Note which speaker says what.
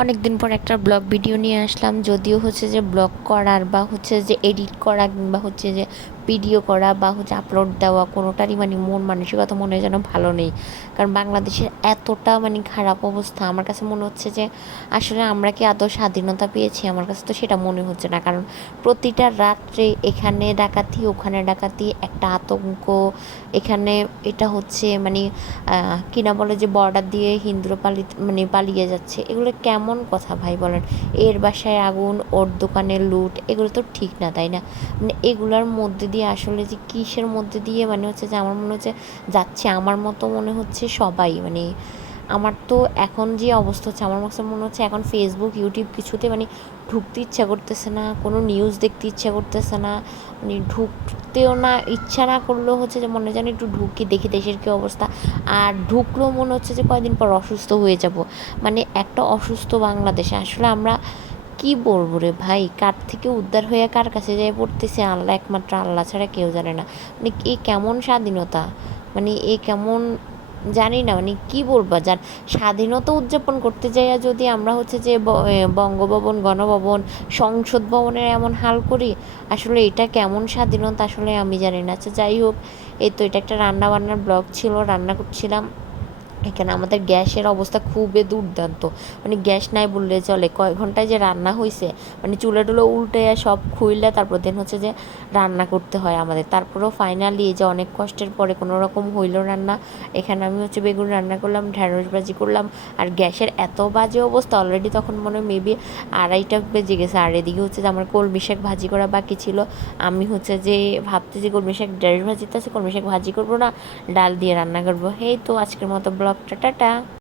Speaker 1: অনেক দিন পর একটা ব্লগ ভিডিও নিয়ে আসলাম, যদিও হচ্ছে যে ব্লগ করার বা হচ্ছে যে এডিট করা কিংবা হচ্ছে যে ভিডিও করা বা হচ্ছে আপলোড দেওয়া কোনোটারই মানে মন মানসিকতা মনে হয় যেন ভালো নেই। কারণ বাংলাদেশের এতটা মানে খারাপ অবস্থা, আমার কাছে মনে হচ্ছে যে আসলে আমরা কি আদৌ স্বাধীনতা পেয়েছি? আমার কাছে তো সেটা মনে হচ্ছে না। কারণ প্রতিটা রাত্রে এখানে ডাকাতি, ওখানে ডাকাতি, একটা আতঙ্ক, এখানে এটা হচ্ছে মানে কিনা বলে যে বর্ডার দিয়ে হিন্দুরা পালি মানে পালিয়ে যাচ্ছে। এগুলো কেমন কথা ভাই বলেন? এর বাসায় আগুন, ওর দোকানে লুট এগুলো তো ঠিক না, তাই না? মানে এগুলোর মধ্যে দিয়ে আসলে যে কিসের মধ্যে দিয়ে মানে হচ্ছে যে আমার মনে হচ্ছে যাচ্ছে, আমার মতো মনে হচ্ছে সবাই। মানে আমার তো এখন যে অবস্থা হচ্ছে, আমার কাছে মনে হচ্ছে এখন ফেসবুক ইউটিউব কিছুতে মানে ঢুকতে ইচ্ছা করতেছে না, কোনো নিউজ দেখতে ইচ্ছা করতেছে না মানে ঢুকতেও না, ইচ্ছা না করলেও হচ্ছে যে মনে জানি একটু ঢুকি, দেখি দেশের কী অবস্থা। আর ঢুকলেও মনে হচ্ছে যে কয়দিন পর অসুস্থ হয়ে যাব। মানে একটা অসুস্থ বাংলাদেশে। আসলে আমরা কি বলব রে ভাই? কার থেকে উদ্ধার হয়ে কার কাছে যাই পড়তেছে আল্লাহ, একমাত্র আল্লাহ ছাড়া কেউ জানে না। মানে এ কেমন স্বাধীনতা? মানে এ কেমন জানি না মানে কি বলব? যার স্বাধীনতা উদযাপন করতে যাইয়া যদি আমরা হচ্ছে যে বঙ্গভবন, গণভবন, সংসদ ভবনের এমন হাল করি, আসলে এটা কেমন স্বাধীনতা আসলে আমি জানি না। আচ্ছা যাই হোক, এই তো এটা একটা রান্না বান্নার ব্লগ ছিল, রান্না করছিলাম। এখানে আমাদের গ্যাসের অবস্থা খুবই দুর্দান্ত। মানে গ্যাস নাই বললে চলে। কয় ঘন্টায় যে রান্না হয়েছে মানে চুলা টুলো উল্টে সব খুইলে তারপর দিন হচ্ছে যে রান্না করতে হয় আমাদের। তারপরেও ফাইনালি যে অনেক কষ্টের পরে কোনো রকম হইল রান্না, এখানে আমি হচ্ছে বেগুন রান্না করলাম, ঢ্যাঁড়স ভাজি করলাম, আর গ্যাসের এত বাজে অবস্থা অলরেডি তখন মনে হয় মেবি আড়াইটা বেজে গেছে। আর এদিকে হচ্ছে যে আমার কলমি শাক ভাজি করা বাকি ছিল। আমি হচ্ছে যে ভাবতেছি কলমি শাক, ঢ্যাঁড়স ভাজিতে আছে, কলমি শাক ভাজি করব না, ডাল দিয়ে রান্না করব। এই তো আজকের মতো ব্লগ টাটা।